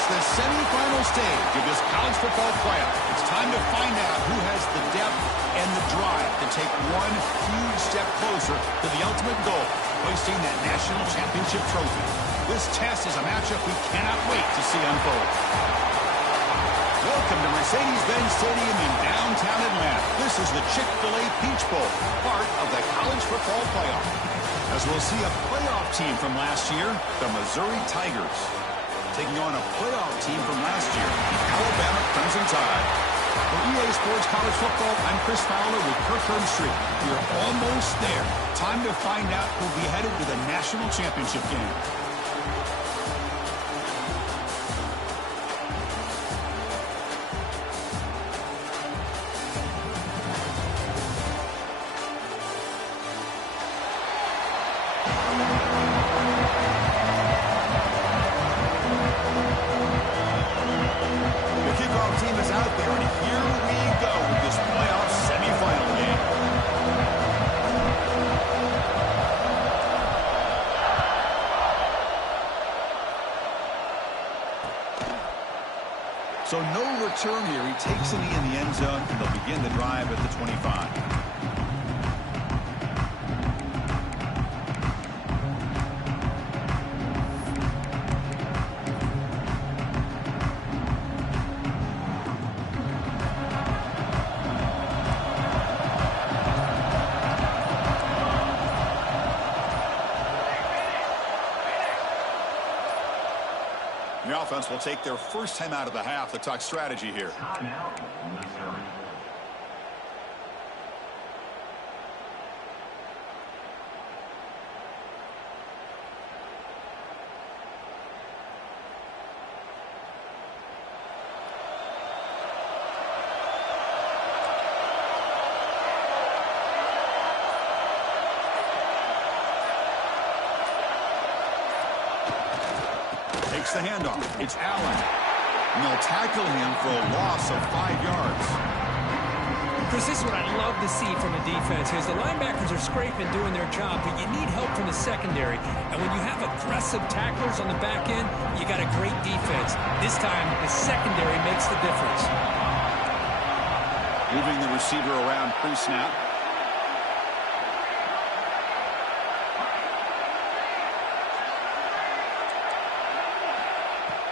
It's the semifinal stage of this college football playoff. It's time to find out who has the depth and the drive to take one huge step closer to the ultimate goal, hoisting that national championship trophy. This test is a matchup we cannot wait to see unfold. Welcome to Mercedes-Benz Stadium in downtown Atlanta. This is the Chick-fil-A Peach Bowl, part of the college football playoff. As we'll see a playoff team from last year, the Missouri Tigers, taking on a playoff team from last year, the Alabama Crimson Tide. For EA Sports College Football, I'm Chris Fowler with Kirk Herbstreit. We're almost there. Time to find out who'll be headed to the national championship game. So no return here. He takes a knee in the end zone, and they'll begin the drive at the 25. The offense will take their first time out of the half to talk strategy here. Takes the handoff. It's Allen. And they'll tackle him for a loss of 5 yards. Chris, this is what I love to see from a defense. Is the linebackers are scraping, doing their job, but you need help from the secondary. And when you have aggressive tacklers on the back end, you got a great defense. This time, the secondary makes the difference. Moving the receiver around pre-snap.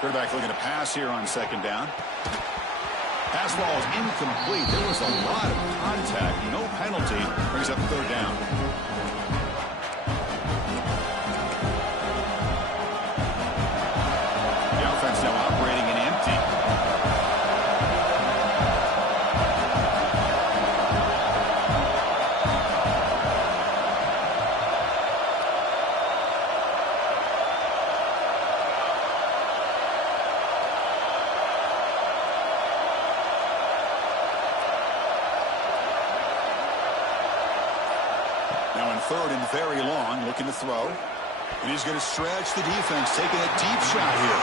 Quarterback looking to pass here on second down. Pass ball is incomplete. There was a lot of contact. No penalty. Brings up third down. The offense now operating in empty. Now in third and very long, looking to throw. And he's going to stretch the defense, taking a deep shot here.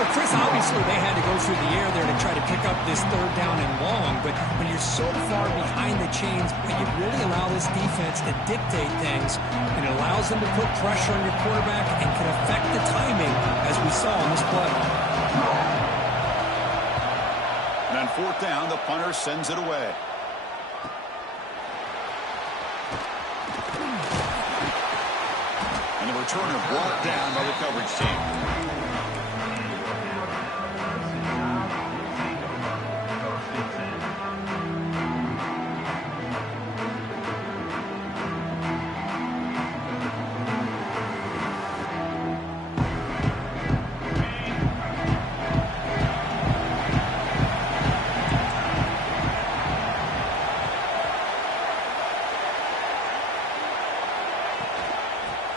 Well, Chris, obviously they had to go through the air there to try to pick up this third down and long. But when you're so far behind the chains, you really allow this defense to dictate things. And it allows them to put pressure on your quarterback and can affect the timing, as we saw in this play. And on fourth down, the punter sends it away. And the returner brought down by the coverage team.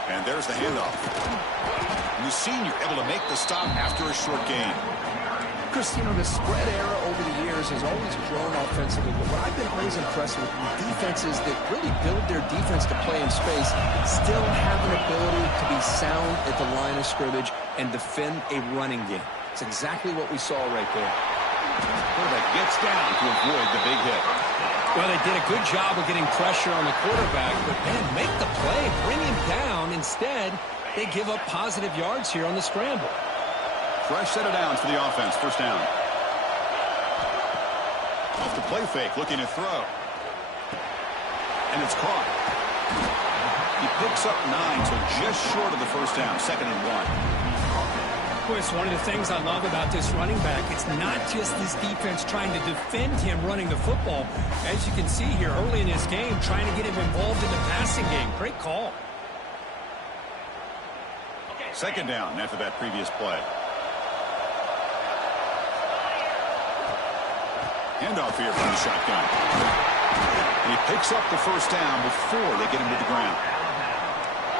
And there's the handoff. And the senior able to make the stop after a short gain. Chris, you know, the spread era over the years has always grown offensively, but what I've been always impressed with defenses that really build their defense to play in space still have an ability to be sound at the line of scrimmage and defend a running game. It's exactly what we saw right there. Quarterback gets down to avoid the big hit. Well, they did a good job of getting pressure on the quarterback, but, man, make the play, bring him down. Instead, they give up positive yards here on the scramble. Fresh set of downs for the offense. First down. Off the play fake, looking to throw. And it's caught. He picks up 9, so just short of the first down. 2nd and 1. Boy, it's one of the things I love about this running back. It's not just this defense trying to defend him running the football. As you can see here early in this game, trying to get him involved in the passing game. Great call. 2nd down after that previous play. Handoff here from the shotgun. And he picks up the first down before they get him to the ground.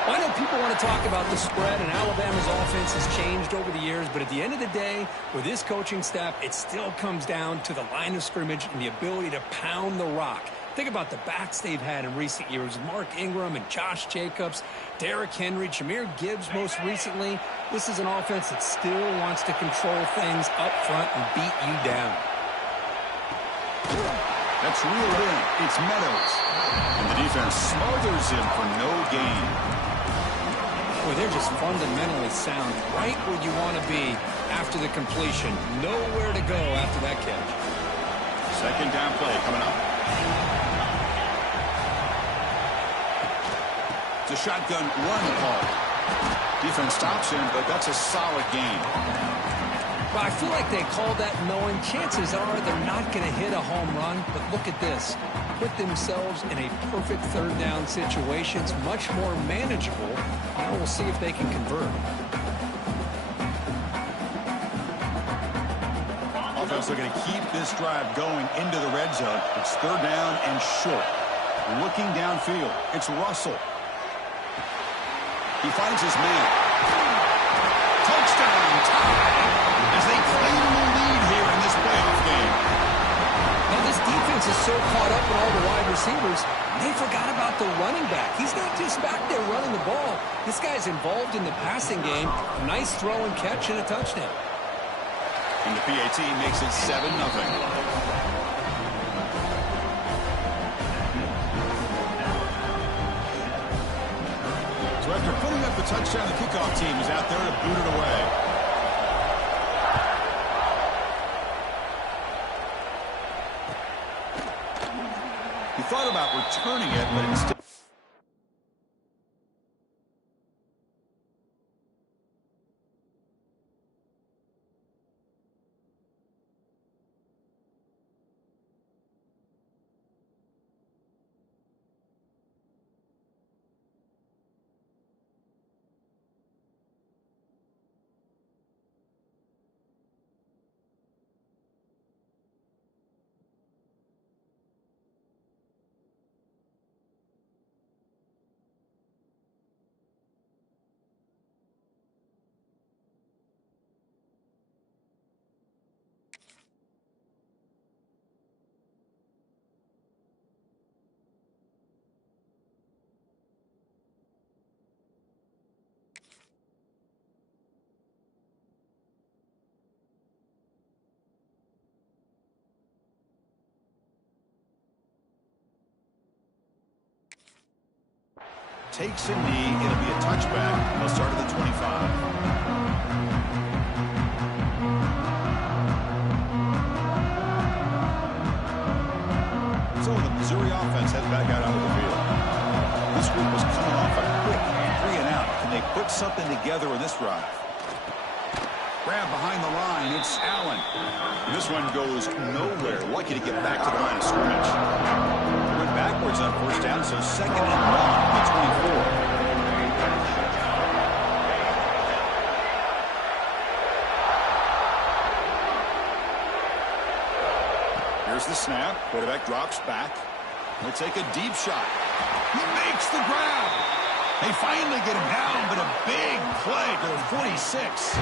I know people want to talk about the spread, and Alabama's offense has changed over the years, but at the end of the day, with this coaching staff, it still comes down to the line of scrimmage and the ability to pound the rock. Think about the backs they've had in recent years. Mark Ingram and Josh Jacobs, Derrick Henry, Jahmyr Gibbs most recently. This is an offense that still wants to control things up front and beat you down. That's reeled in. It's Meadows. And the defense smothers him for no gain. Boy, they're just fundamentally sound, right where you want to be after the completion. Nowhere to go after that catch. 2nd down play coming up. It's a shotgun run call. Defense stops him, but that's a solid gain. But I feel like they called that knowing chances are they're not going to hit a home run. But look at this. Put themselves in a perfect 3rd down situation. It's much more manageable. Now we'll see if they can convert. Offense looking to keep this drive going into the red zone. It's 3rd down and short. Looking downfield. It's Russell. He finds his man. Touchdown tie as they claim the lead here in this playoff game. Now this defense is so caught up in all the wide receivers, they forgot about the running back. He's not just back there running the ball. This guy's involved in the passing game. Nice throw and catch and a touchdown. And the PAT makes it 7-0. So after putting up the touchdown, the kickoff team is out there to boot it away. He thought about returning it, but instead... takes a knee. It'll be a touchback. They'll start at the 25. So the Missouri offense heads back out onto the field. This group was coming off a quick 3-and-out. Can they put something together in this drive? Grab behind the line. It's Allen. This one goes nowhere. Lucky to get back to the line of scrimmage. Went backwards on first down, so 2nd and 1 at 24. Here's the snap. Quarterback drops back. He'll take a deep shot. He makes the grab. They finally get him down, but a big play to the 46.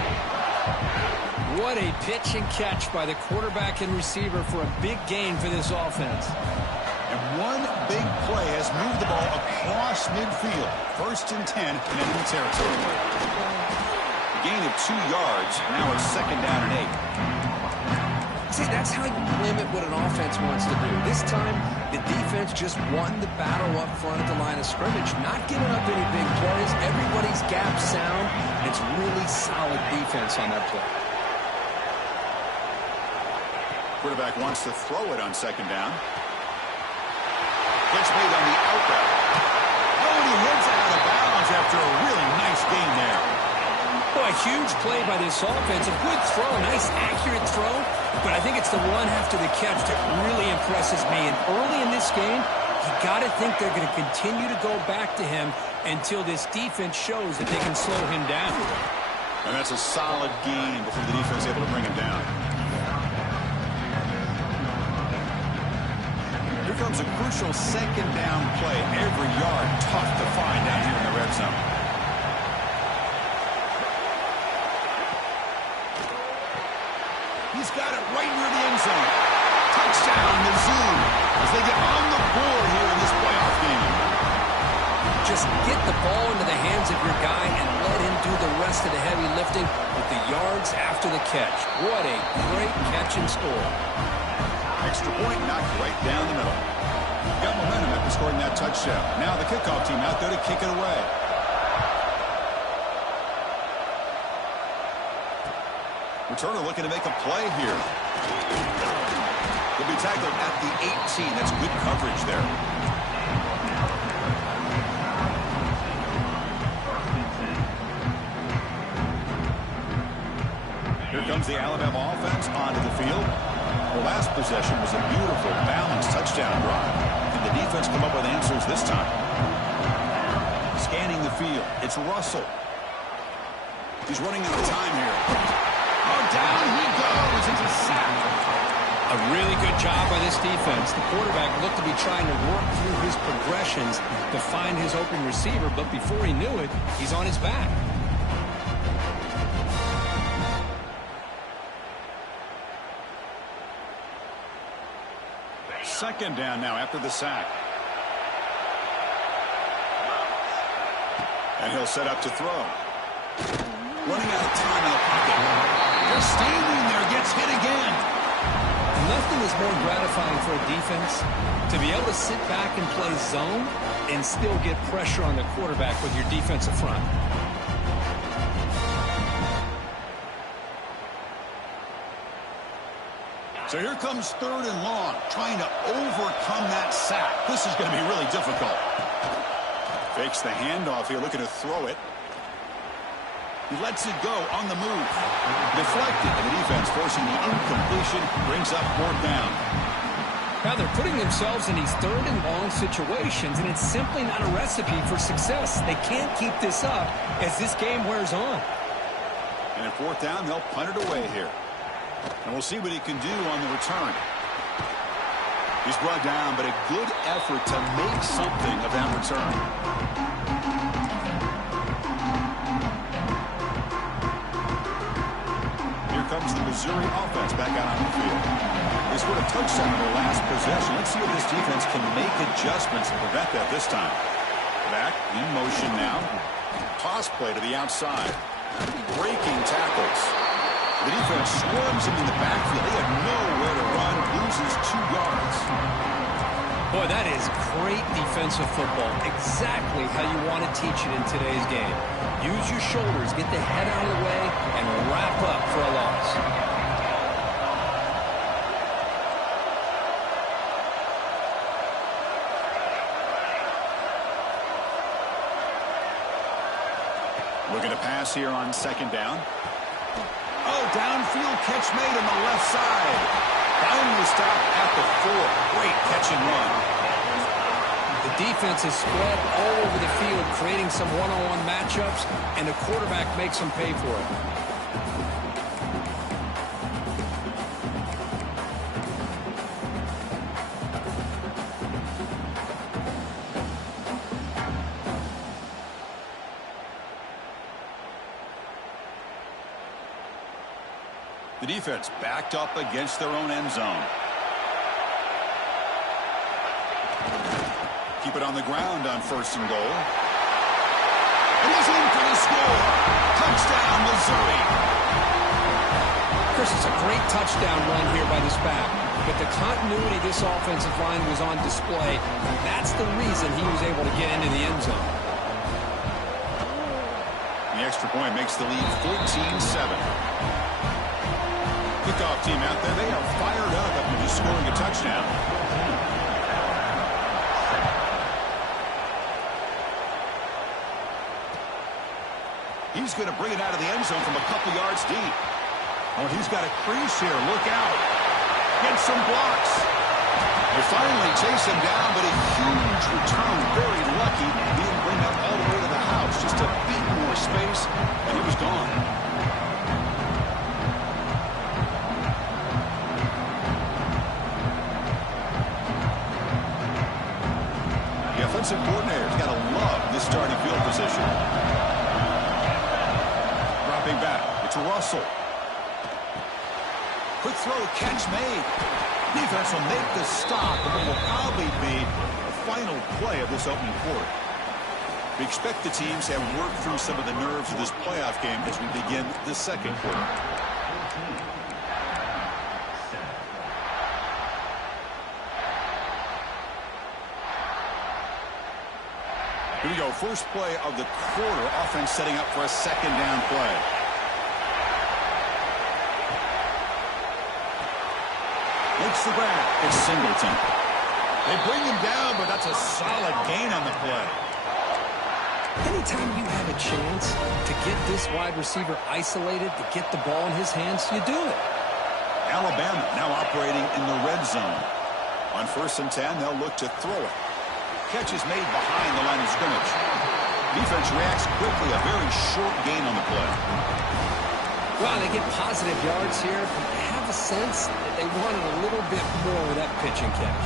What a pitch and catch by the quarterback and receiver for a big gain for this offense. And one big play has moved the ball across midfield. 1st and 10 in enemy territory. A gain of 2 yards. Now it's 2nd down and 8. See, that's how you limit what an offense wants to do. This time, the defense just won the battle up front at the line of scrimmage, not giving up any big plays. Everybody's gap sound. It's really solid defense on that play. Quarterback wants to throw it on second down. Catch made on the out route. Oh, and he heads out of bounds after a really nice gain there. Boy, a huge play by this offense. A good throw, a nice accurate throw. But I think it's the run after the catch that really impresses me. And early in this game, you got to think they're going to continue to go back to him until this defense shows that they can slow him down. And that's a solid gain before the defense is able to bring him down. Here comes a crucial second down play. Every yard tough to find down here in the red zone. He's got it right near the end zone. Touchdown, Mizzou, as they get on the board here in this playoff game. Just get the ball into the hands of your guy and let him do the rest of the heavy lifting with the yards after the catch. What a great catch and score. Extra point knocked right down the middle. Got momentum after scoring that touchdown. Now the kickoff team out there to kick it away. Returner looking to make a play here. He'll be tackled at the 18. That's good coverage there. Here comes the Alabama offense onto the field. The last possession was a beautiful, balanced touchdown drive. And the defense come up with answers this time. Scanning the field. It's Russell. He's running out of time here. Oh, down he goes. It's a sack. A really good job by this defense. The quarterback looked to be trying to work through his progressions to find his open receiver, but before he knew it, he's on his back. Second down now after the sack. And he'll set up to throw. Running out of time in the pocket. Just standing there, gets hit again. Nothing is more gratifying for a defense to be able to sit back and play zone and still get pressure on the quarterback with your defensive front. So here comes third and long, trying to overcome that sack. This is going to be really difficult. Fakes the handoff here, looking to throw it. He lets it go on the move. Deflected, and the defense forcing the incompletion, brings up fourth down. Now they're putting themselves in these third and long situations, and it's simply not a recipe for success. They can't keep this up as this game wears on. And at fourth down, they'll punt it away here. And we'll see what he can do on the return. He's brought down, but a good effort to make something of that return. Here comes the Missouri offense back out on the field. They scored a touchdown in their last possession. Let's see if this defense can make adjustments and prevent that this time. Back in motion now. Toss play to the outside. Breaking tackles. The defense swarms him in the backfield. They have nowhere to run. Loses 2 yards. Boy, that is great defensive football. Exactly how you want to teach it in today's game. Use your shoulders, get the head out of the way, and wrap up for a loss. Looking to pass here on second down. Oh, downfield catch made on the left side. Finally stopped at the 4. Great catch and run. The defense is spread all over the field, creating some one-on-one matchups, and the quarterback makes them pay for it. The defense backed up against their own end zone. Keep it on the ground on first and goal. And he's in for the score. Touchdown, Missouri. Chris, it's a great touchdown run here by this back. But the continuity of this offensive line was on display. That's the reason he was able to get into the end zone. The extra point makes the lead 14-7. Kickoff team out there, they are fired up after just scoring a touchdown. He's going to bring it out of the end zone from a couple yards deep. Oh, he's got a crease here. Look out. Get some blocks. They finally chase him down, but a huge return. Very lucky. He didn't bring that all the way to the house. Just a bit more space, and he was gone. The offensive coordinator's got to love this starting field position. Dropping back. It's Russell. Quick throw, catch made. Defense will make the stop, and it will probably be the final play of this opening quarter. We expect the teams to have worked through some of the nerves of this playoff game as we begin the second quarter. Here we go, first play of the quarter. Offense setting up for a second down play. Makes the grab. It's Singleton. They bring him down, but that's a solid gain on the play. Anytime you have a chance to get this wide receiver isolated, to get the ball in his hands, you do it. Alabama now operating in the red zone. On 1st and 10, they'll look to throw it. Catch is made behind the line of scrimmage. Defense reacts quickly. A very short gain on the play. Well, they get positive yards here, but I have a sense that they wanted a little bit more with that pitch and catch.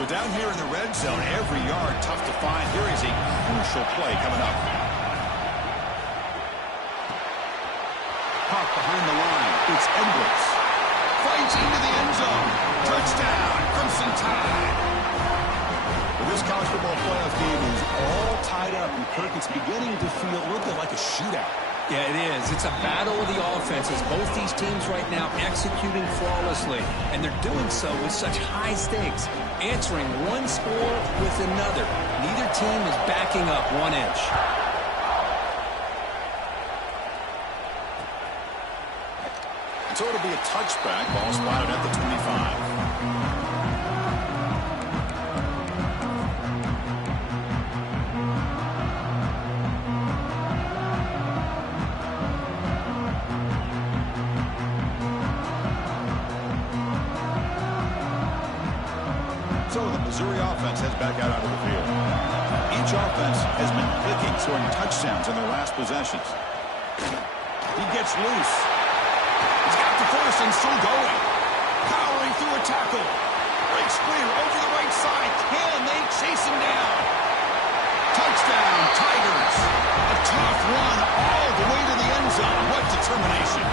So down here in the red zone, every yard tough to find. Here is a crucial play coming up. Caught behind the line. It's Edwards. Fights into the end zone. Touchdown, Crimson Tide. Well, this college football playoff game is all tied up, and Kirk, it's beginning to feel a little bit like a shootout. Yeah, it is. It's a battle of the offenses. Both these teams right now executing flawlessly, and they're doing so with such high stakes, answering one score with another. Neither team is backing up 1 inch. So it'll be a touchback. Ball spotted at the 25. So the Missouri offense heads back out onto the field. Each offense has been clicking, scoring touchdowns in their last possessions. He gets loose. He's got the first and still going. Powering through a tackle. Breaks clear over the right side. Can they chase him down? Touchdown, Tigers. A tough run all the way to the end zone. What determination.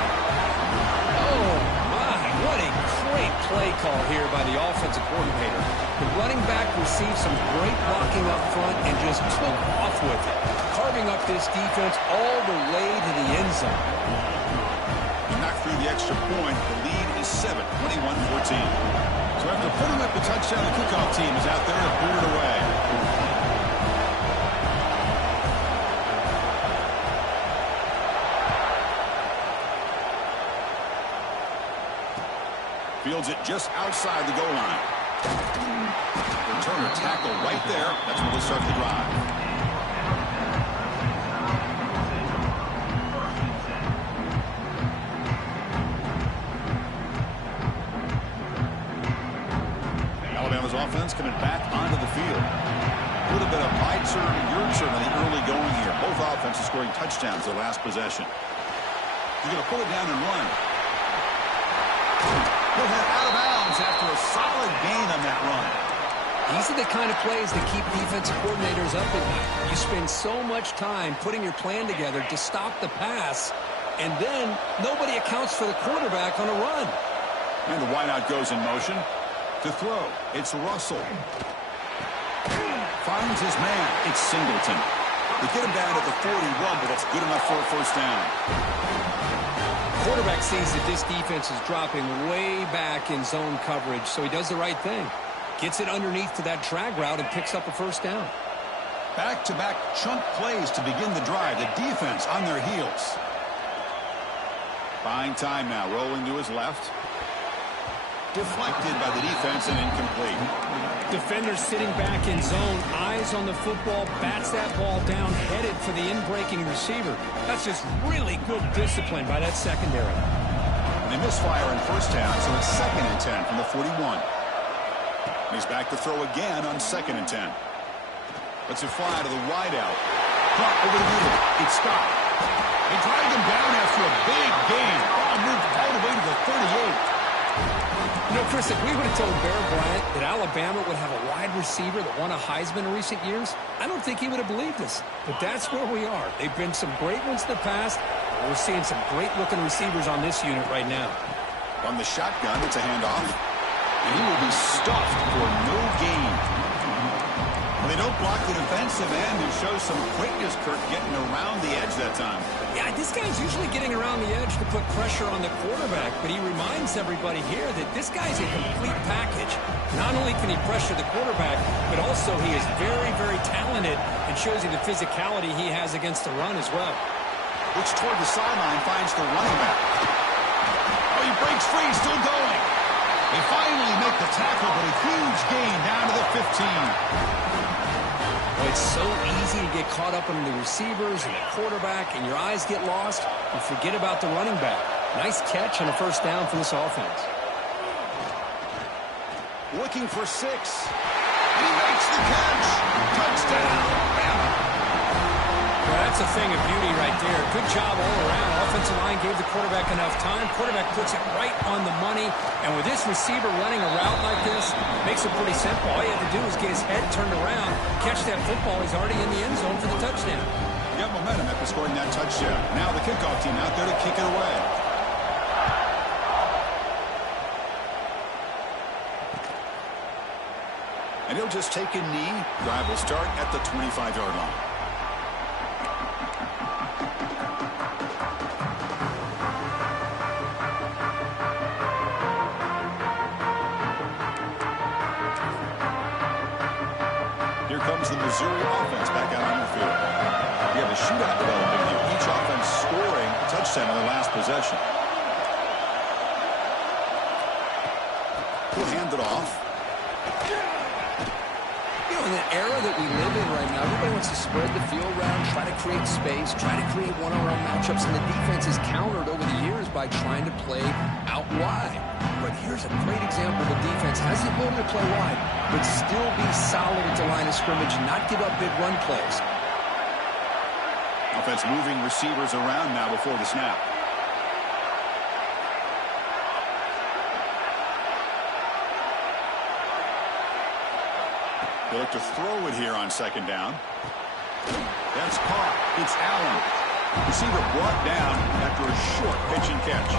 Oh, my. What a great play call here by the offensive coordinator. The running back received some great blocking up front and just took off with it, carving up this defense all the way to the end zone. He knocked through the extra point. The lead is 7, 21-14. So after putting up the touchdown, the kickoff team is out there to boot it away. Fields it just outside the goal line. Returner tackle right there. That's where they'll start the drive. Alabama's offense coming back onto the field. A little bit of my turn, your turn in the early going here. Both offenses scoring touchdowns their last possession. He's going to pull it down and run. He'll head out of bounds after a solid gain on that run. These are the kind of plays that keep defensive coordinators up at night. You spend so much time putting your plan together to stop the pass, and then nobody accounts for the quarterback on a run. And the wideout goes in motion. To throw, it's Russell. Finds his man. It's Singleton. They get him down at the 41, but that's good enough for a first down. Quarterback sees that this defense is dropping way back in zone coverage, so he does the right thing. Gets it underneath to that drag route and picks up a first down. Back-to-back chunk plays to begin the drive. The defense on their heels. Buying time now, rolling to his left. Deflected by the defense and incomplete. Defender sitting back in zone, eyes on the football, bats that ball down, headed for the in-breaking receiver. That's just really good discipline by that secondary. They misfire in first down, so it's 2nd and 10 from the 41. He's back to throw again on 2nd and 10. Lets it fly to the wideout. Caught over the middle. It's stopped. They dragged him down after a big gain. Ball moved all the way to the 38. You know, Chris, if we would have told Bear Bryant that Alabama would have a wide receiver that won a Heisman in recent years, I don't think he would have believed us. But that's where we are. They've been some great ones in the past. We're seeing some great-looking receivers on this unit right now. On the shotgun, it's a handoff. And he will be stuffed for no gain. Well, they don't block the defensive end and show some quickness, Kirk, getting around the edge that time. Yeah, this guy's usually getting around the edge to put pressure on the quarterback, but he reminds everybody here that this guy's a complete package. Not only can he pressure the quarterback, but also he is very, very talented and shows you the physicality he has against the run as well. Looks toward the sideline, finds the running back. Oh, he breaks free, still going. They finally make the tackle, but a huge gain down to the 15. Well, it's so easy to get caught up in the receivers and the quarterback, and your eyes get lost. You forget about the running back. Nice catch and a first down for this offense. Looking for 6. And he makes the catch. Touchdown. Well, that's a thing of beauty right there. Good job all around. Offensive line gave the quarterback enough time. Quarterback puts it right on the money. And with this receiver running a route like this, makes it pretty simple. All you have to do is get his head turned around, catch that football. He's already in the end zone for the touchdown. Got momentum after scoring that touchdown. Now the kickoff team out there to kick it away. And he'll just take a knee. Drive will start at the 25-yard line. Here comes the Missouri offense back out on the field. We have a shootout developing here. Each offense scoring a touchdown on their last possession. We'll hand it off. You know, in the era that we live in right now, everybody wants to spread the field around, try to create space, try to create one-on-one matchups, and the defense is countered over the years by trying to play out wide. But here's a great example of a defense has the ability to play wide, but still be solid at the line of scrimmage, not give up big run plays. Offense moving receivers around now before the snap. They look to throw it here on 2nd down. That's caught. It's Allen. Receiver brought down after a short pitch and catch.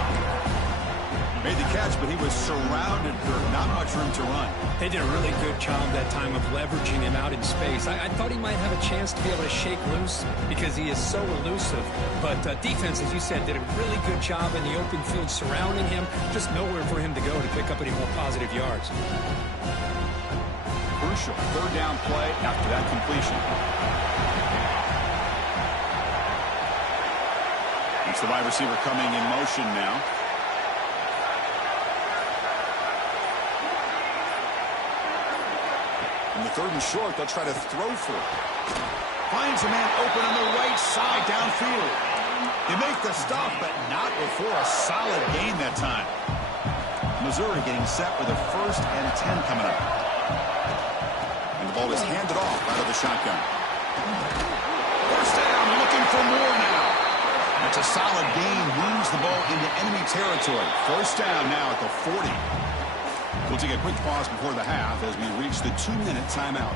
Made the catch, but he was surrounded for not much room to run. They did a really good job that time of leveraging him out in space. I thought he might have a chance to be able to shake loose because he is so elusive. But defense, as you said, did a really good job in the open field surrounding him. Just nowhere for him to go to pick up any more positive yards. Crucial 3rd down play after that completion. It's the wide receiver coming in motion now. In the 3rd and short, they'll try to throw for it. Finds a man open on the right side downfield. They make the stop, but not before a solid gain that time. Missouri getting set with a 1st and 10 coming up. And the ball is handed off out of the shotgun. 1st down, looking for more now. That's a solid gain, moves the ball into enemy territory. 1st down now at the 40. We'll take a quick pause before the half as we reach the 2-minute timeout.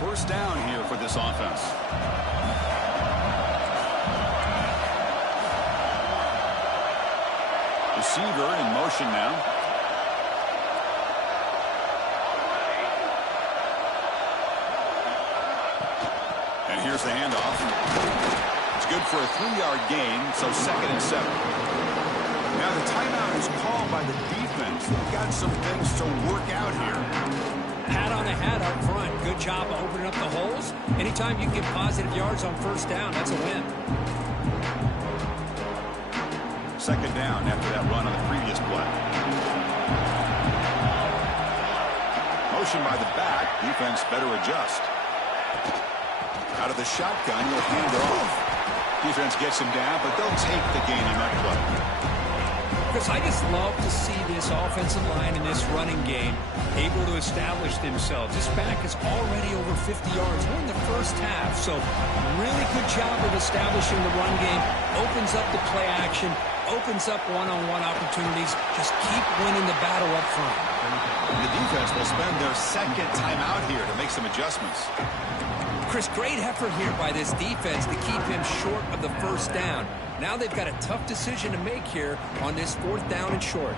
First down here for this offense. Receiver in motion now. And here's the handoff. Good for a 3-yard gain, so 2nd and 7. Now the timeout is called by the defense. They've got some things to work out here. pat on the hat up front. Good job of opening up the holes. Anytime you can get positive yards on first down, that's a win. Second down after that run on the previous play. Motion by the back. Defense better adjust. Out of the shotgun, he'll hand it off. Defense gets him down, but they'll take the gain on that play. Chris, I just love to see this offensive line in this running game able to establish themselves. This back is already over 50 yards. We're in the first half, so really good job of establishing the run game. Opens up the play action, opens up one-on-one opportunities. Just keep winning the battle up front. The defense will spend their second timeout here to make some adjustments. Chris, great effort here by this defense to keep him short of the first down. Now they've got a tough decision to make here on this fourth down and short.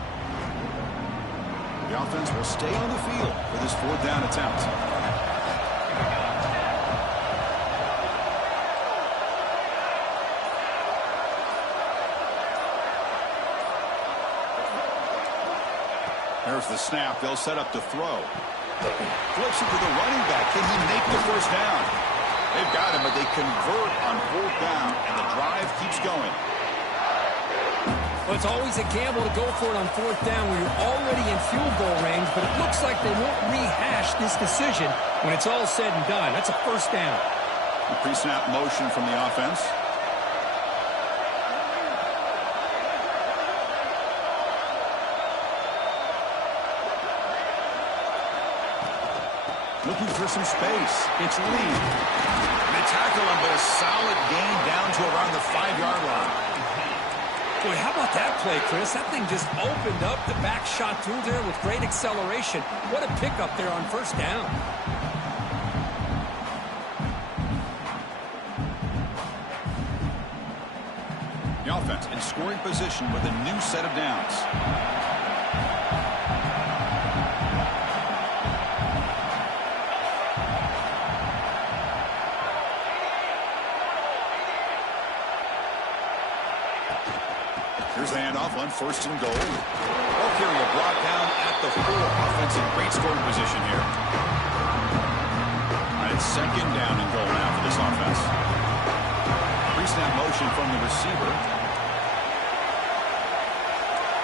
The offense will stay on the field for this fourth down attempt. There's the snap. They'll set up to throw. Flips it to the running back. Can he make the first down? They've got him, but they convert on fourth down, and the drive keeps going. Well, it's always a gamble to go for it on fourth down when you're already in field goal range, but it looks like they won't rehash this decision when it's all said and done. That's a first down. The pre-snap motion from the offense. Looking for some space. It's Lee. They tackle him, but a solid gain down to around the 5-yard line. Boy, how about that play, Chris? That thing just opened up. The back shot through there with great acceleration. What a pickup there on first down. The offense in scoring position with a new set of downs. Here's the handoff on first and goal. Ball carrier brought down at the 4. Offense in great scoring position here. All right, it's second down and goal now for this offense. Pre-snap motion from the receiver.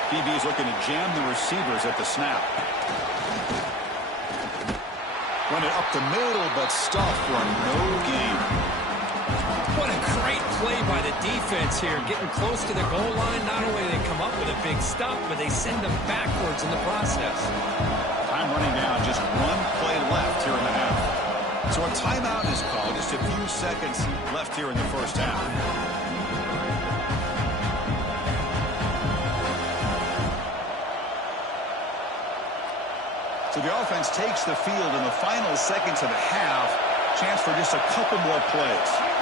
DB is looking to jam the receivers at the snap. Run it up the middle, but stuffed for no gain. What a great play by the defense here. Getting close to the goal line, not only do they come up with a big stop, but they send them backwards in the process. Time running down, just one play left here in the half. So a timeout is called, just a few seconds left here in the first half. So the offense takes the field in the final seconds of the half. Chance for just a couple more plays.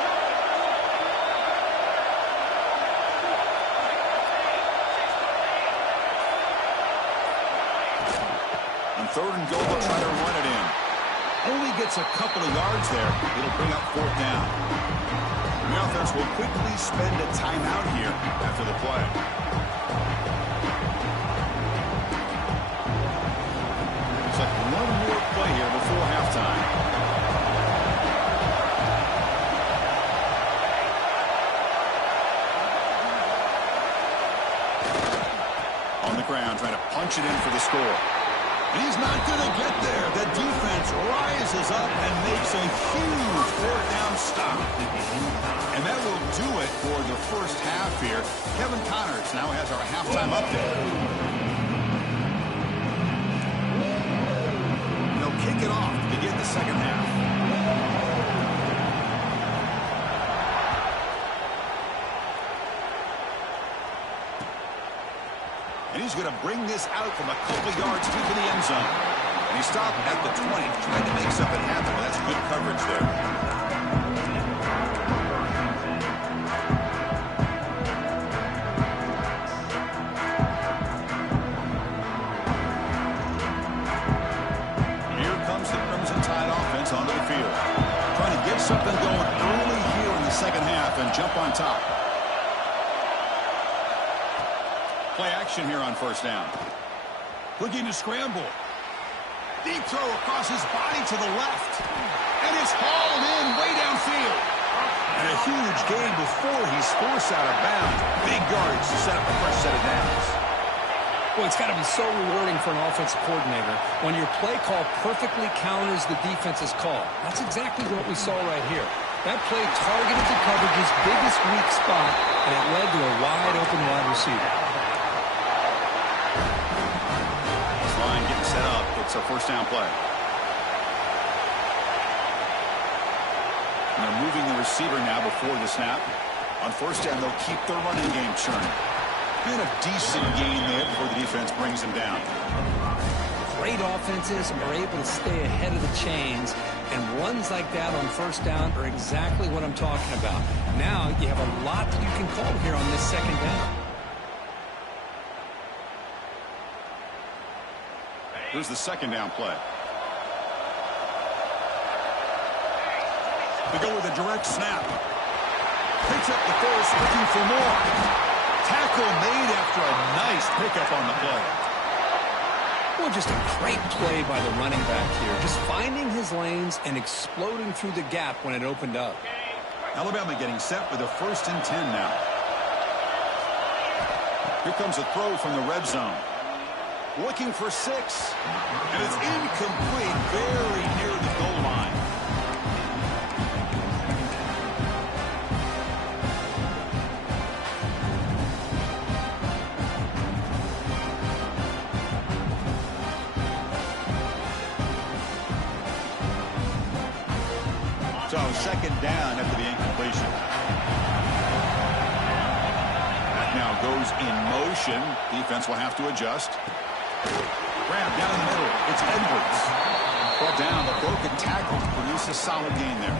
Third and goal, they'll try to run it in. Only gets a couple of yards there. It'll bring up fourth down. The offense will quickly spend a timeout here after the play. Looks like one more play here before halftime. On the ground, trying to punch it in for the score. He's not going to get there. The defense rises up and makes a huge fourth down stop. And that will do it for the first half here. Kevin Connors now has our halftime update. They'll kick it off to begin the second half. And he's going to bring this out from a couple yards deep in the end zone. And he stopped at the 20, trying to make something happen. That's good coverage there. Here comes the Crimson Tide offense onto the field. Trying to get something going early here in the second half and jump on top. Play action here on first down. Looking to scramble. Deep throw across his body to the left. And it's hauled in way downfield. And a huge gain before he's forced out of bounds. Big yardage to set up a fresh set of downs. Well, it's got to be so rewarding for an offensive coordinator when your play call perfectly counters the defense's call. That's exactly what we saw right here. That play targeted the coverage's biggest weak spot, and it led to a wide-open wide receiver. This line getting set up. It's a first down play. And they're moving the receiver now before the snap. On first down, they'll keep their running game churning. And a decent gain there before the defense brings him down. Great offenses are able to stay ahead of the chains, and runs like that on first down are exactly what I'm talking about. Now you have a lot that you can call here on this second down. Here's the second down play. They go with a direct snap. Picks up the first, looking for more. Tackle made after a nice pickup on the play. Well, just a great play by the running back here. Just finding his lanes and exploding through the gap when it opened up. Alabama getting set with a 1st and 10 now. Here comes a throw from the red zone. Looking for 6. And it's incomplete, very near the goal line. So second down after the incompletion. That now goes in motion. Defense will have to adjust. Grab down in the middle. It's Edwards. Brought down, the broken tackle to produce a solid gain there.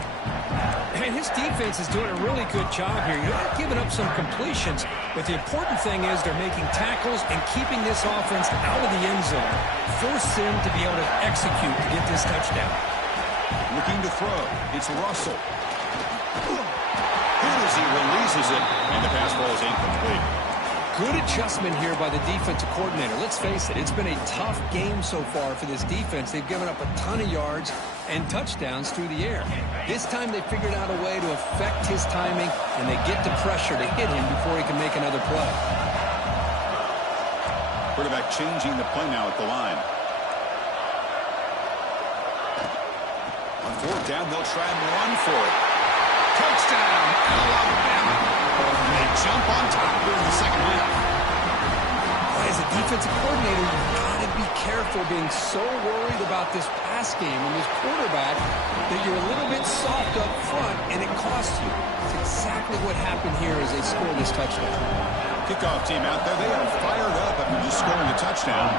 And his defense is doing a really good job here. You're not giving up some completions, but the important thing is they're making tackles and keeping this offense out of the end zone. Force him to be able to execute to get this touchdown. Looking to throw. It's Russell. Good as he releases it, and the pass ball is incomplete. Good adjustment here by the defensive coordinator. Let's face it, it's been a tough game so far for this defense. They've given up a ton of yards and touchdowns through the air. This time they figured out a way to affect his timing, and they get the pressure to hit him before he can make another play. Quarterback changing the play now at the line. On 4th down, they'll try and run for it. Touchdown, Alabama. And they jump on top here in the second half. As a defensive coordinator, you've got to be careful being so worried about this pass game and this quarterback that you're a little bit soft up front, and it costs you. It's exactly what happened here as they score this touchdown. Kickoff team out there. They are fired up after just scoring a touchdown.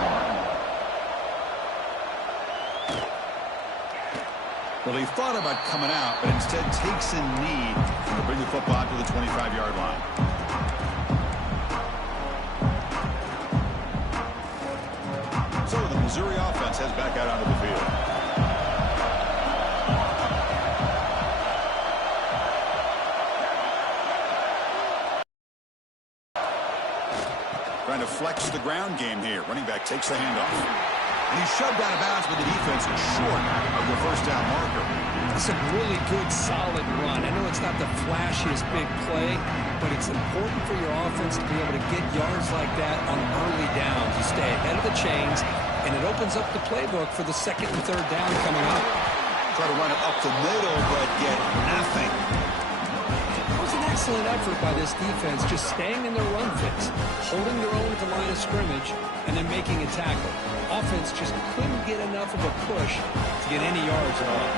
Well, he thought about coming out, but instead takes a knee to bring the football to the 25-yard line. So the Missouri offense heads back out onto the field. Trying to flex the ground game here. Running back takes the handoff. And he's shoved out of bounds, but the defense is short of the first down marker. It's a really good, solid run. I know it's not the flashiest big play, but it's important for your offense to be able to get yards like that on early downs. You stay ahead of the chains, and it opens up the playbook for the 2nd and 3rd down coming up. Try to run it up the middle, but get nothing. It was an excellent effort by this defense, just staying in their run fits, holding their own at the line of scrimmage, and then making a tackle. Offense just couldn't get enough of a push to get any yards at all.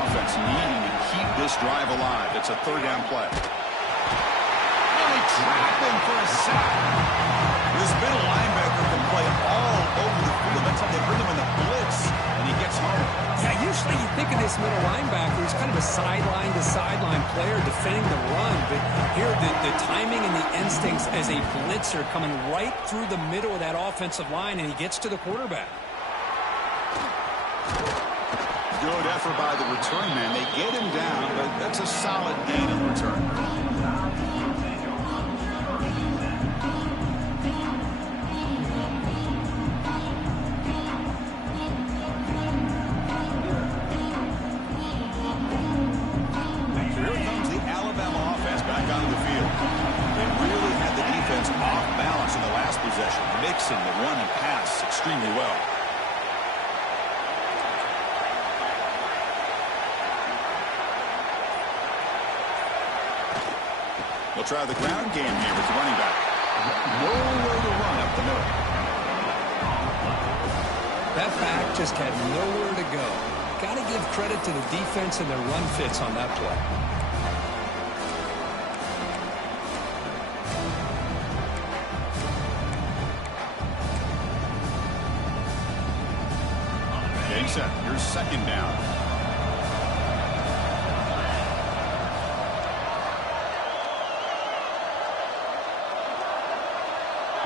Offense needing to keep this drive alive. It's a 3rd down play. Really trapped him for a sack. This middle linebacker can play all over the field. That's how they bring him in the blitz, and he gets home. Yeah, usually you think of this middle linebacker as kind of a sideline-to-sideline player defending the run, but here the timing and the instincts as a blitzer coming right through the middle of that offensive line, and he gets to the quarterback. Good effort by the return man. They get him down, but that's a solid gain in return. mixing the run and pass extremely well. We'll try the ground game here with the running back. Nowhere to run up the middle. That back just had nowhere to go. Got to give credit to the defense and their run fits on that play. Getting set. Here's second down.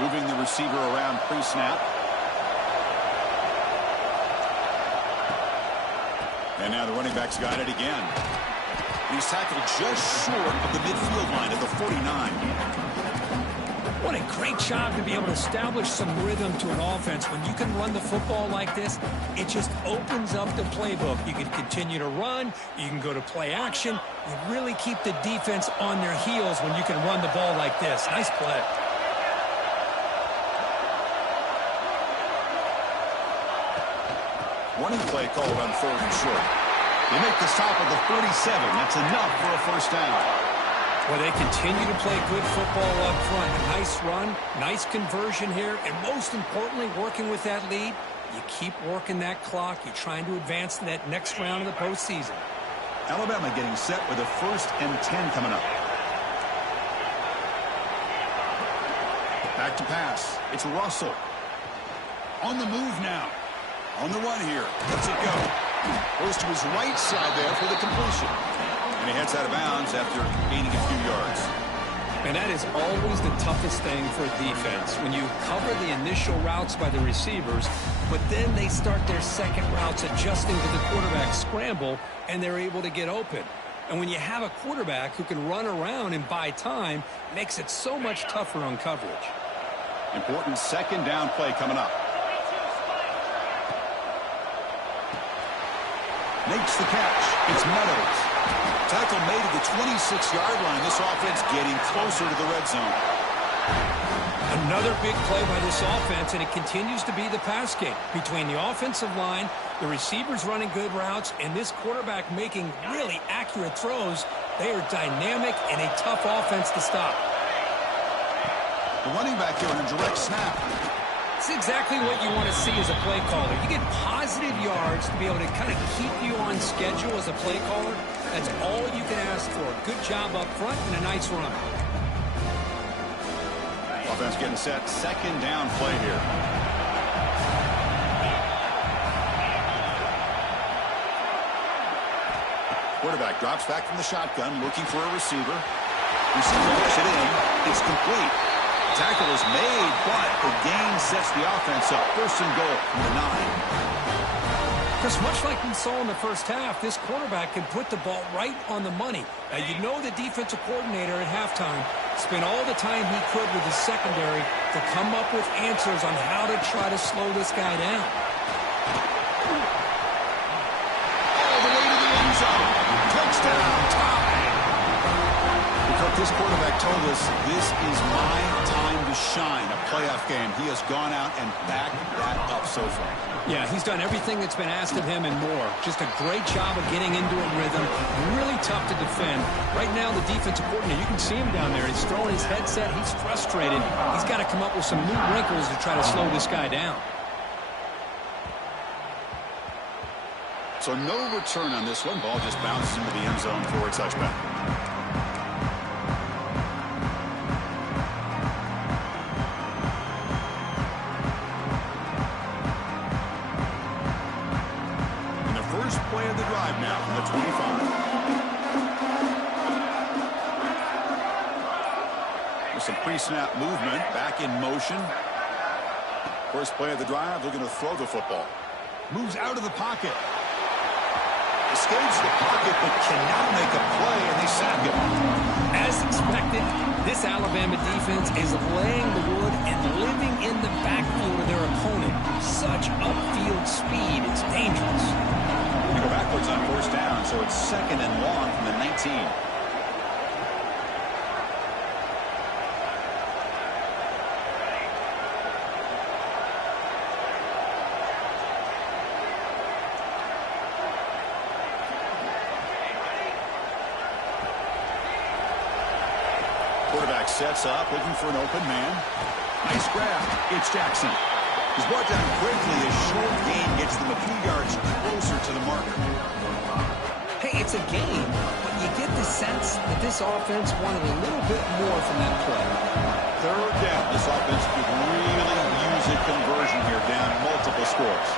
Moving the receiver around pre-snap. And now the running back's got it again. He's tackled just short of the midfield line at the 49. What a great job to be able to establish some rhythm to an offense. When you can run the football like this, it just opens up the playbook. You can continue to run. You can go to play action. You really keep the defense on their heels when you can run the ball like this. Nice play. Running play called on 3rd and short. They make the stop at the 37. That's enough for a first down. Well, they continue to play good football up front. A nice run, nice conversion here, and most importantly, working with that lead, you keep working that clock. You're trying to advance to that next round of the postseason. Alabama getting set with a 1st and 10 coming up. Back to pass. It's Russell. On the move now. On the run here. Lets it go. Goes to his right side there for the completion. And he heads out of bounds after gaining a few yards. And that is always the toughest thing for a defense. When you cover the initial routes by the receivers, but then they start their second routes adjusting to the quarterback scramble, and they're able to get open. And when you have a quarterback who can run around and buy time, it makes it so much tougher on coverage. Important second down play coming up. Makes the catch. It's Meadows. Tackle made at the 26-yard line. This offense getting closer to the red zone. Another big play by this offense, and it continues to be the pass game. Between the offensive line, the receivers running good routes, and this quarterback making really accurate throws, they are dynamic and a tough offense to stop. The running back here on a direct snap. It's exactly what you want to see as a play caller. You get positive yards to be able to kind of keep you on schedule as a play caller. That's all you can ask for. Good job up front and a nice run. Offense getting set. Second down play here. Quarterback drops back from the shotgun, looking for a receiver. Receiver puts it in. It's complete. Tackle is made, but the gain sets the offense up. 1st and goal from the 9. Chris, much like we saw in the first half, this quarterback can put the ball right on the money. Now, you know the defensive coordinator at halftime spent all the time he could with his secondary to come up with answers on how to try to slow this guy down. All the way to the end zone. Touchdown, tie. This quarterback told us this is my time to shine, a playoff game. He has gone out and backed that up so far. Yeah, he's done everything that's been asked of him and more. Just a great job of getting into a rhythm. Really tough to defend. Right now, the defensive coordinator, you can see him down there. He's throwing his headset. He's frustrated. He's got to come up with some new wrinkles to try to slow this guy down. So no return on this one. Ball just bounces into the end zone for a touchback. Play of the drive now from the 25. With some pre-snap movement, back in motion. First play of the drive, looking to throw the football. Moves out of the pocket. Escapes the pocket, but cannot make a play, and they sack him. As expected, this Alabama defense is laying the wood and living in the backfield of their opponent. Such upfield speed, it's dangerous. They go backwards on 1st down, so it's 2nd and long from the 19. sets up, looking for an open man. Nice grab. It's Jackson. He's brought down quickly. A short gain gets them a few yards closer to the marker. Hey, it's a game, but you get the sense that this offense wanted a little bit more from that play. Third down. This offense could really use a conversion here, down multiple scores.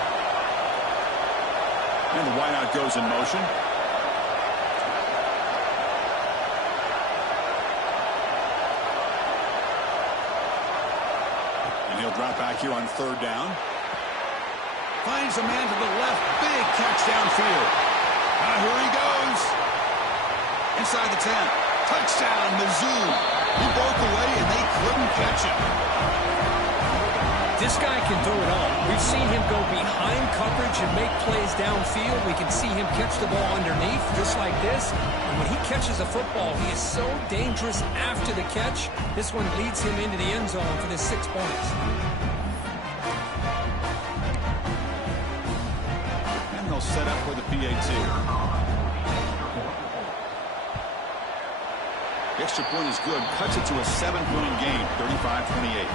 And the wideout goes in motion. And he'll drop back here on third down. Finds a man to the left. Big catch downfield. Here he goes. Inside the 10. Touchdown, Mizzou. He broke away, and they couldn't catch him. This guy can do it all. We've seen him go behind coverage and make plays downfield. We can see him catch the ball underneath, just like this. And when he catches a football, he is so dangerous after the catch. This one leads him into the end zone for the 6 points. And they'll set up for the PAT. The extra point is good. Cuts it to a 7-point game, 35-28.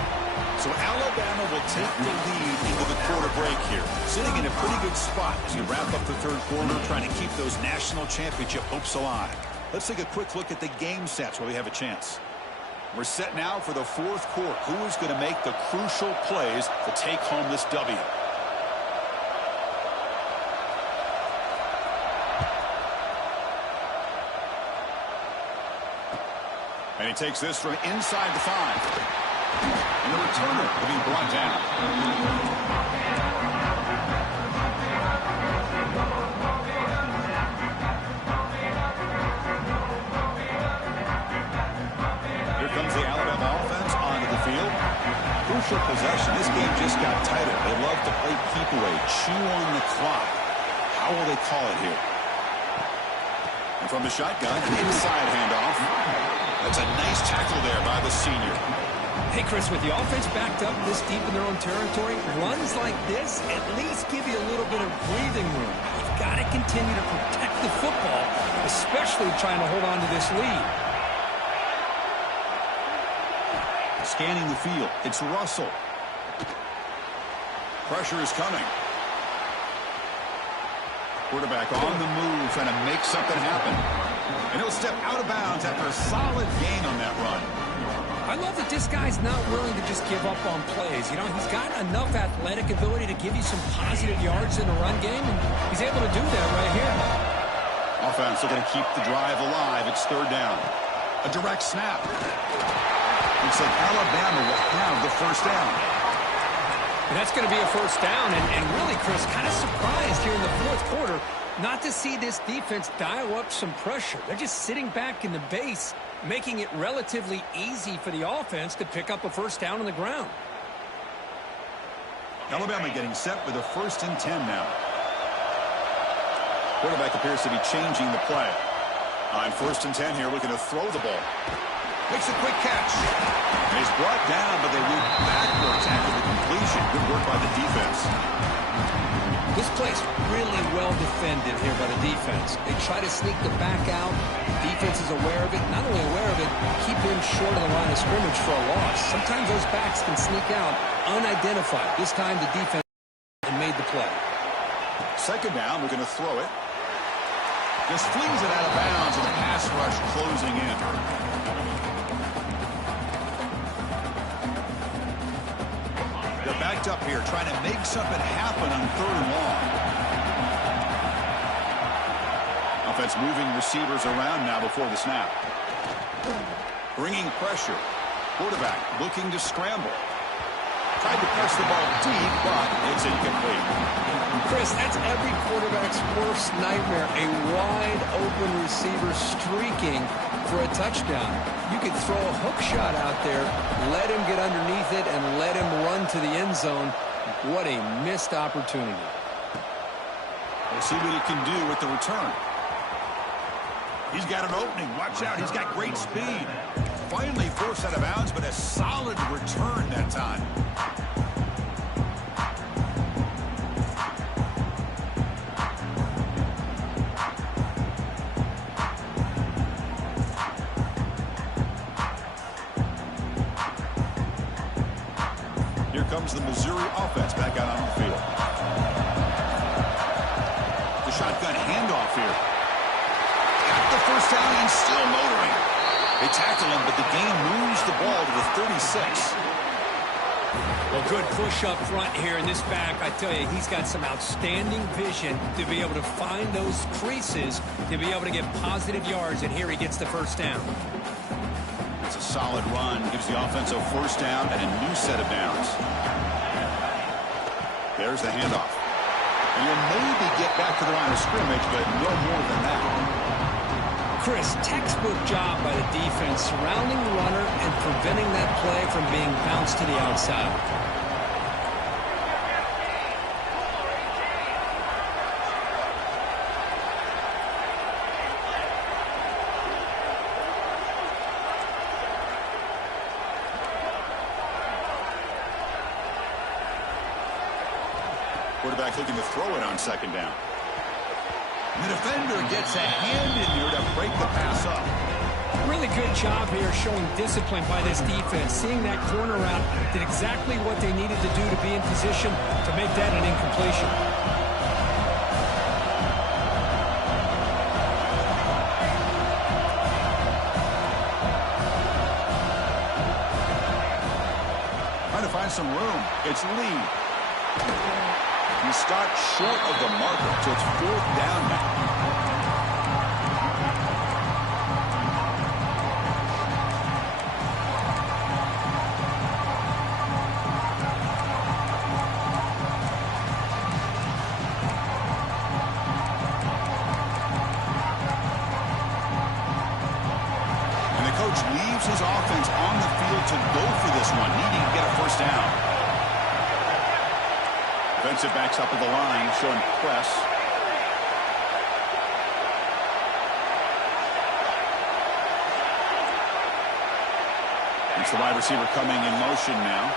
So Alabama will take the lead into the quarter break here. Sitting in a pretty good spot as we wrap up the third quarter, trying to keep those national championship hopes alive. Let's take a quick look at the game sets while we have a chance. We're set now for the fourth quarter. Who is going to make the crucial plays to take home this W? And he takes this from inside the 5. And the returner will be brought down. Here comes the Alabama offense onto the field. Crucial possession. This game just got tighter. They love to play keep away, chew on the clock. How will they call it here? And from the shotgun, inside handoff. That's a nice tackle there by the senior. Hey, Chris, with the offense backed up this deep in their own territory, runs like this at least give you a little bit of breathing room. You've got to continue to protect the football, especially trying to hold on to this lead. Scanning the field, it's Russell. Pressure is coming. Quarterback on the move, trying to make something happen. And he'll step out of bounds after a solid gain on that run. I love that this guy's not willing to just give up on plays. You know, he's got enough athletic ability to give you some positive yards in the run game, and he's able to do that right here. Offense looking to keep the drive alive. It's third down. A direct snap. Looks like Alabama will have the first down. And that's going to be a first down, and really, Chris, kind of surprised here in the fourth quarter not to see this defense dial up some pressure. They're just sitting back in the base, making it relatively easy for the offense to pick up a first down on the ground. Alabama getting set with a 1st and 10 now. Quarterback appears to be changing the play. On 1st and 10 here, looking to throw the ball. Makes a quick catch. And he's brought down, but they move backwards after the completion. Good work by the defense. This play's really well defended here by the defense. They try to sneak the back out. The defense is aware of it. Not only aware of it, keep him short of the line of scrimmage for a loss. Sometimes those backs can sneak out unidentified. This time the defense made the play. Second down, we're going to throw it. Just flings it out of bounds, and the pass rush closing in. They're backed up here, trying to make something happen on 3rd and long. Offense moving receivers around now before the snap. Bringing pressure. Quarterback looking to scramble. Tried to press the ball deep, but it's incomplete. Chris, that's every quarterback's worst nightmare. A wide-open receiver streaking for a touchdown. You could throw a hook shot out there, let him get underneath it, and let him run to the end zone. What a missed opportunity. We'll see what he can do with the return. He's got an opening. Watch out. He's got great speed. Finally forced out of bounds, but a solid return that time. Here comes the Missouri offense back out on the field. The shotgun handoff here. Got the first down and still motoring. They tackle him, but the game moves the ball to the 36. Well, good push up front here in this back. I tell you, he's got some outstanding vision to be able to find those creases, to be able to get positive yards, and here he gets the first down. It's a solid run. Gives the offense a first down and a new set of downs. There's the handoff. And he'll maybe get back to the line of scrimmage, but no more than that. Chris, textbook job by the defense surrounding the runner and preventing that play from being bounced to the outside. Quarterback looking to throw it on second down. The defender gets a hand in here to break the pass up. Really good job here showing discipline by this defense. Seeing that corner route, did exactly what they needed to do to be in position to make that an incompletion. Trying to find some room. It's Lee. He stopped short of the marker, so it's fourth down now. And the coach leaves his offense on the field to go for this one, needing to get a first down. Defensive backs up at the line, showing press. It's the wide receiver coming in motion now.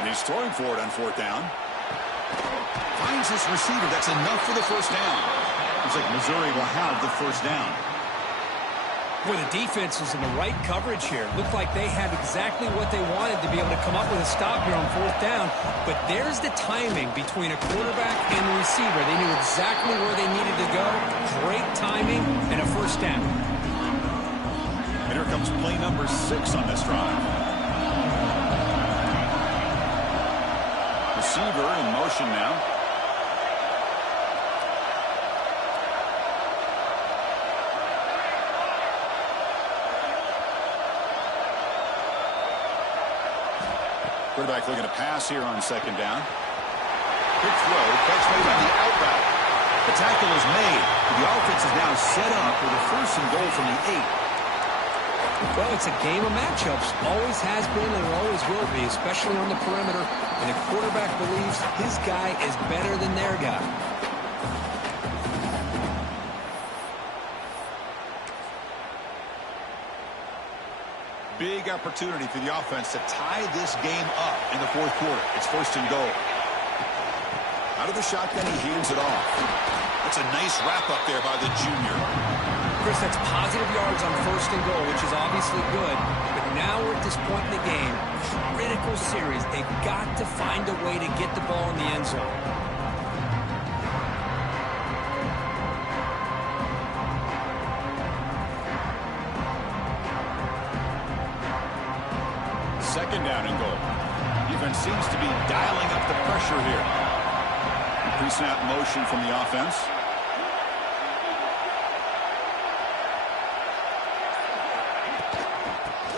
And he's throwing for it on fourth down. Finds his receiver. That's enough for the first down. Looks like Missouri will have the first down. Boy, the defense was in the right coverage here. Looked like they had exactly what they wanted to be able to come up with a stop here on fourth down. But there's the timing between a quarterback and the receiver. They knew exactly where they needed to go. Great timing and a first down. And here comes play number 6 on this drive. Receiver in motion now. Quarterback looking to pass here on second down. Quick throw, catch made on the out route. The tackle is made. The offense is now set up for the first and goal from the 8. Well, it's a game of matchups. Always has been and always will be, especially on the perimeter. And the quarterback believes his guy is better than their guy. Big opportunity for the offense to tie this game up in the fourth quarter. It's first and goal. Out of the shotgun, he hands it off. That's a nice wrap-up there by the junior. Chris, that's positive yards on first and goal, which is obviously good. But now we're at this point in the game. Critical series. They've got to find a way to get the ball in the end zone. Second down and goal. Defense seems to be dialing up the pressure here. Pre-snap motion from the offense.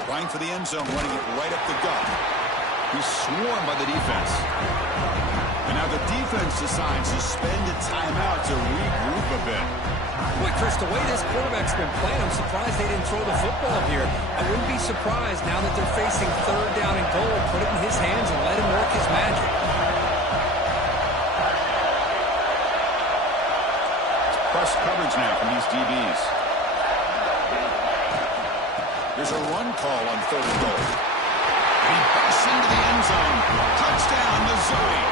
Trying for the end zone, running it right up the gut. He's swarmed by the defense. And now the defense decides to spend a timeout to regroup a bit. Boy, Chris, the way this quarterback's been playing, I'm surprised they didn't throw the football here. I wouldn't be surprised now that they're facing third down and goal. Put it in his hands and let him work his magic. It's press coverage now from these DBs. There's a run call on third and goal. He busts into the end zone. Touchdown, Missouri.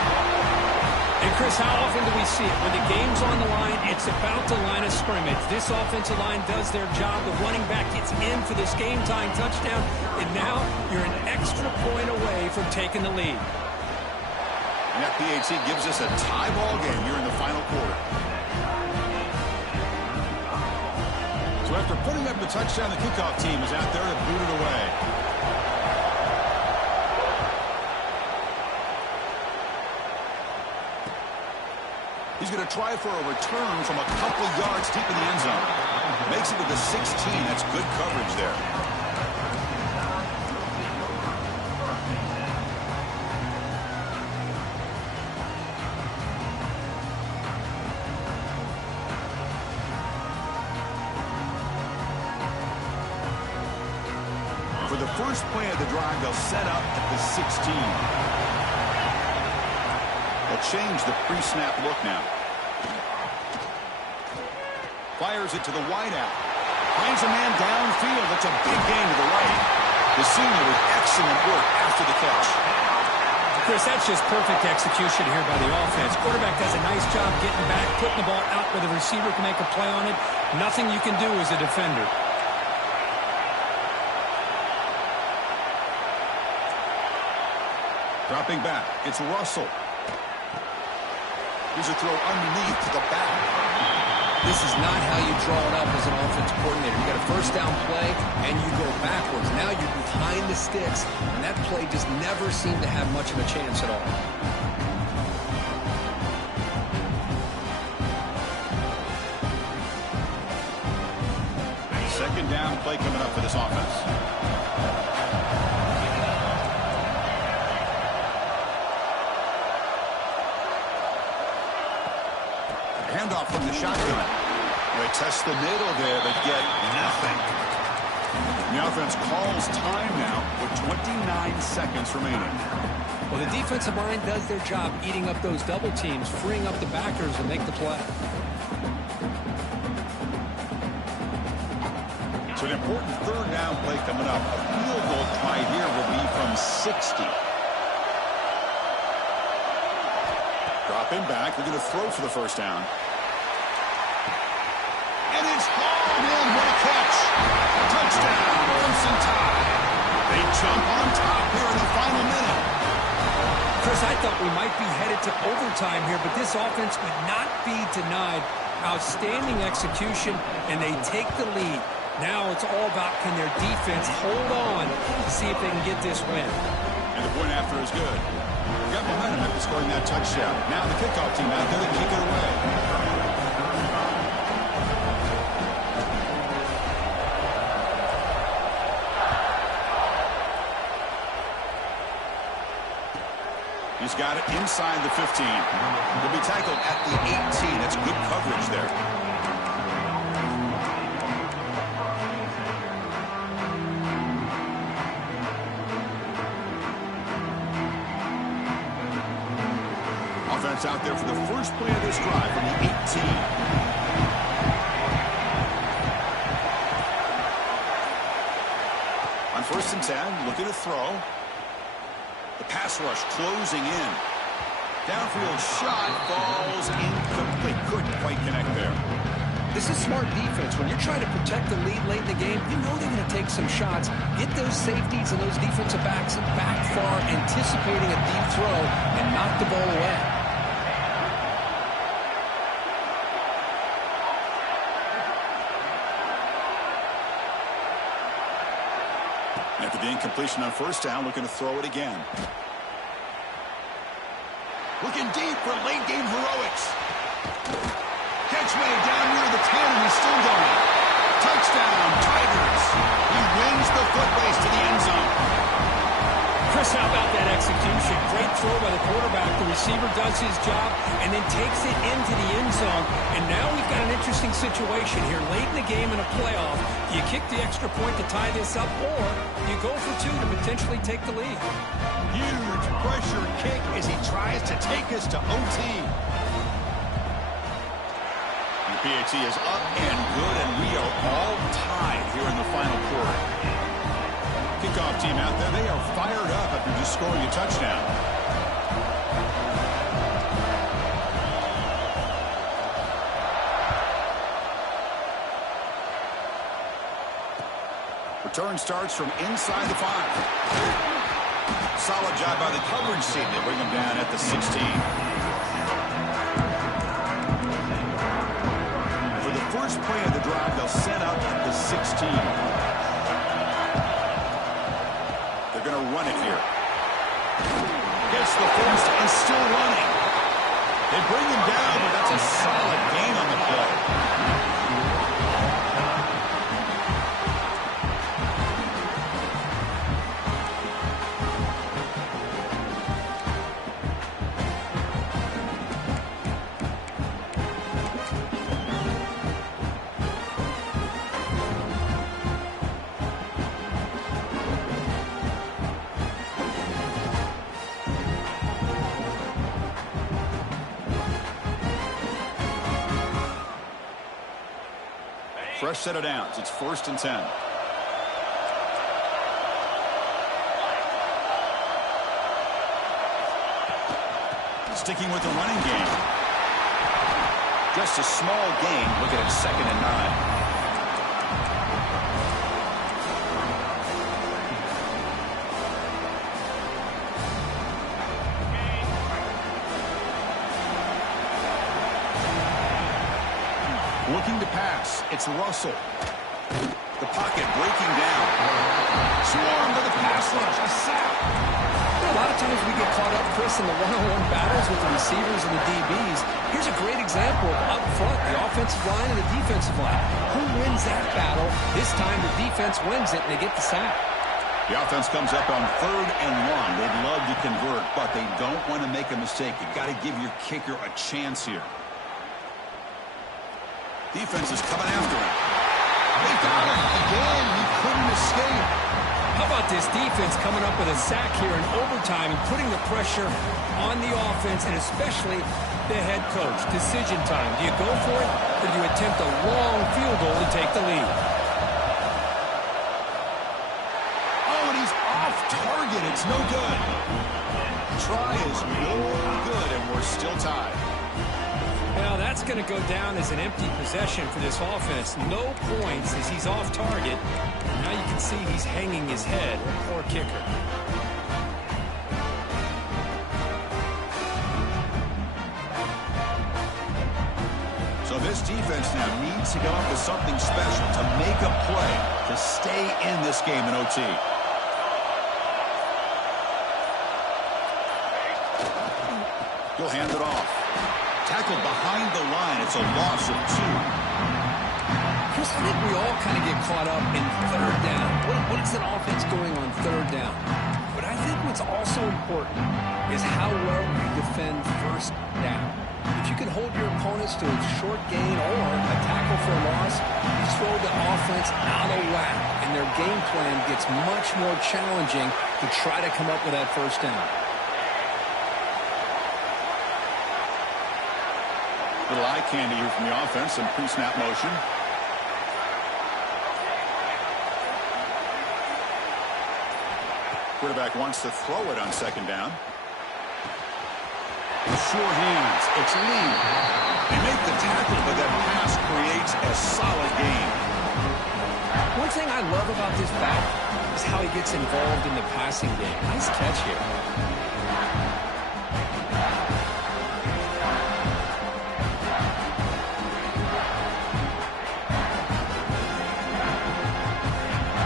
And, Chris, how often do we see it? When the game's on the line, it's about the line of scrimmage. This offensive line does their job. The running back gets in for this game-tying touchdown, and now you're an extra point away from taking the lead. And FPHC gives us a tie ball game here in the final quarter. So after putting up the touchdown, the kickoff team is out there to boot it away. He's going to try for a return from a couple yards deep in the end zone. Makes it to the 16. That's good coverage there. For the first play of the drive, they'll set up at the 16. They'll change the pre-snap look now. Fires it to the wideout. Finds a man downfield. That's a big gain to the right. The senior with excellent work after the catch. Chris, that's just perfect execution here by the offense. Quarterback does a nice job getting back, putting the ball out where the receiver can make a play on it. Nothing you can do as a defender. Dropping back, it's Russell. Here's a throw underneath to the back. This is not how you draw it up as an offense coordinator. You got a first down play, and you go backwards. Now you're behind the sticks, and that play just never seemed to have much of a chance at all. Second down play coming up for this offense. Handoff from the shotgun. They test the middle there, but get nothing. The offense calls time now with 29 seconds remaining. Well, the defensive line does their job eating up those double teams, freeing up the backers to make the play. So an important third down play coming up. A field goal try here will be from 60. Dropping back. They're going to throw for the first down. And it's hauled in. What a catch. Touchdown, Crimson Tide. They jump on top here in the final minute. Chris, I thought we might be headed to overtime here, but this offense would not be denied. Outstanding execution, and they take the lead. Now it's all about can their defense hold on to see if they can get this win. And the point after is good. Got behind him after scoring that touchdown. Now the kickoff team out there to kick it away. He's got it inside the 15. He'll be tackled at the 18. That's good coverage there. Offense out there for the first play of this drive from the 18. On 1st and 10, looking to throw. The pass rush closing in. Downfield shot falls incomplete. Couldn't quite connect there. This is smart defense. When you're trying to protect the lead late in the game, you know they're going to take some shots. Get those safeties and those defensive backs back far, anticipating a deep throw, and knock the ball away. After the incompletion on 1st down, looking to throw it again. Looking deep for late game heroics. Catch made down near the 10, and he's still going. Touchdown, Tigers. He wins the foot race to the end zone. Chris, how about that execution? Great throw by the quarterback. The receiver does his job and then takes it into the end zone. And now we've got an interesting situation here. Late in the game in a playoff, do you kick the extra point to tie this up, or you go for two to potentially take the lead? Huge pressure kick as he tries to take us to OT. The PAT is up and good, and we are all tied here in the final quarter. Kickoff team out there, they are fired up after just scoring a touchdown. Return starts from inside the 5. Solid job by the coverage team. They bring him down at the 16. For the first play of the drive, they'll set up at the 16. They're going to run it here. Gets the first and still running. They bring him down, but that's a solid gain on the play. Fresh set of downs. It's 1st and 10. Sticking with the running game. Just a small gain. Looking at 2nd and 9. Looking to pass. It's Russell. The pocket breaking down. Swarm to the pass rush. A sack. A lot of times we get caught up, Chris, in the one-on-one battles with the receivers and the DBs. Here's a great example of up front, the offensive line and the defensive line. Who wins that battle? This time the defense wins it, and they get the sack. The offense comes up on 3rd and 1. They'd love to convert, but they don't want to make a mistake. You've got to give your kicker a chance here. Defense is coming after him. They got him. Again, he couldn't escape. How about this defense coming up with a sack here in overtime and putting the pressure on the offense and especially the head coach? Decision time. Do you go for it or do you attempt a long field goal to take the lead? Oh, and he's off target. It's no good. Try is no good, and we're still tied. Well, that's going to go down as an empty possession for this offense. No points as he's off target. Now you can see he's hanging his head. Poor kicker. So this defense now needs to come up with something special to make a play to stay in this game in OT. He'll hand it off. Tackled behind the line. It's a loss of 2. Chris, I think we all kind of get caught up in 3rd down. What is an offense doing on 3rd down? But I think what's also important is how well you defend 1st down. If you can hold your opponents to a short gain or a tackle for a loss, you throw the offense out of whack, and their game plan gets much more challenging to try to come up with that 1st down. Little eye candy here from the offense and pre-snap motion. Quarterback wants to throw it on 2nd down. Sure hands. It's Lee. They make the tackle, but that pass creates a solid gain. One thing I love about this back is how he gets involved in the passing game. Nice catch here.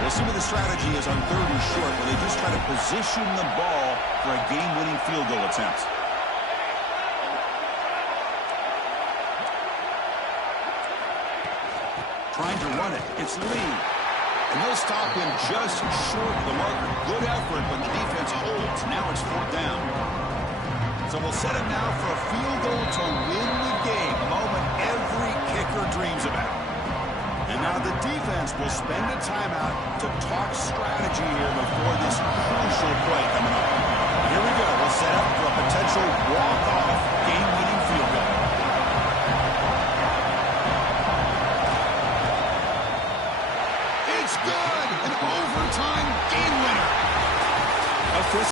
We'll see what the strategy is on 3rd and short, where they just try to position the ball for a game-winning field goal attempt. Trying to run it. It's Lee. And they'll stop him just short of the marker. Good effort, but the defense holds. Now it's 4th down. So we'll set it now for a field goal to win the game. A moment every kicker dreams about. And now the defense will spend a timeout to talk strategy